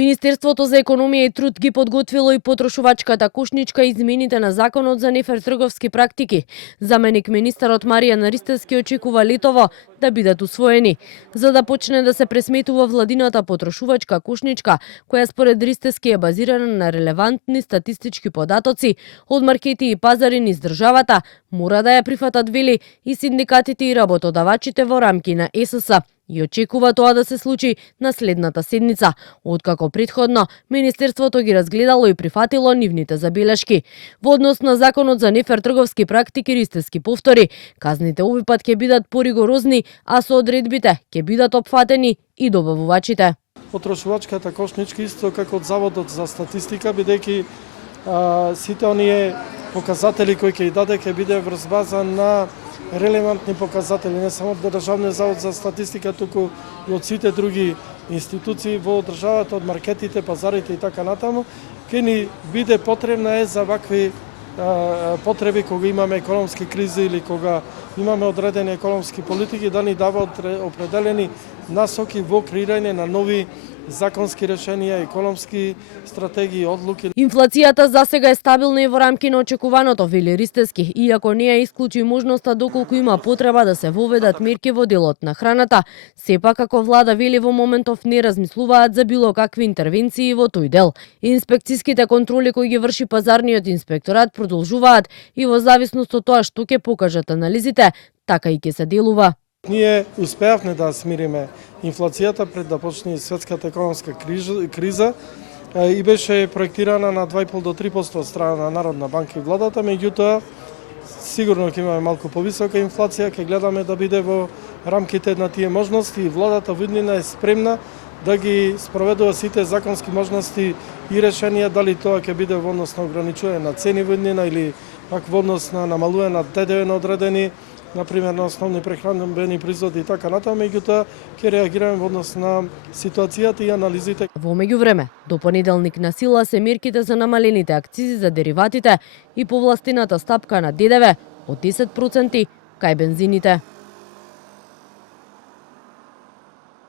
Министерството за економија и труд ги подготвило и потрошувачката кушничка измените на Законот за нефер трговски практики. Заменик министерот Маријан Ристевски очекува летово да бидат усвоени, за да почне да се пресметува владината потрошувачка кушничка, која според Ристевски е базирана на релевантни статистички податоци од маркети и пазари низ државата, мора да ја прифатат, вели, и синдикатите и работодавачите во рамки на ЕСС. И очекува тоа да се случи на следната седница, откако претходно Министерството ги разгледало и прифатило нивните забелешки. Во однос на Законот за нефер трговски практики Ристевски повтори, казните овој пат ќе бидат поригорозни, а со одредбите ќе бидат опфатени и добавувачите. Потрошувачката кошничка исто како од Заводот за статистика, бидејќи сите оние показатели кои ќе даде ќе биде врз база на релевантни показатели, не само од Државниот завод за статистика, туку и од сите други институции во државата, од маркетите, пазарите и така натаму, ќе ни биде потребна за вакви потреби кога имаме економски кризи или кога имаме одредени економски политики, да ни дава определени насоки во креирање на нови законски решенија, економски стратегии, одлуки. Инфлацијата засега е стабилна и во рамки на очекуваното, вели Ристевски, иако не ја исклучи можноста доколку има потреба да се воведат мерки во делот на храната. Сепак, како влада, вели, во моментов не размислуваат за било какви интервенции во тој дел. Инспекциските контроли кои ги врши пазарниот инспекторат продолжуваат и во зависност од тоа што ќе покажат анализите, така и ќе се делува. Ние успеавме да смириме инфлацијата пред да почне светската економска криза и беше проектирана на 2,5 до 3% од страна на Народна банка и владата, меѓутоа сигурно ќе имаме малку повисока инфлација, ќе гледаме да биде во рамките на тие можности и владата виднина е спремна да ги спроведува сите законски можности и решенија, дали тоа ќе биде во однос на ограничување на цени виднина или пак во однос на намалување на ДДВ на одредени, например на основни прехранбени производи и така натаму, меѓутоа ќе реагираме во однос на ситуацијата и анализите. Во меѓувреме, до понеделник на сила се мерките за намалените акцизи за дериватите и повластената стапка на ДДВ од 10% кај бензините.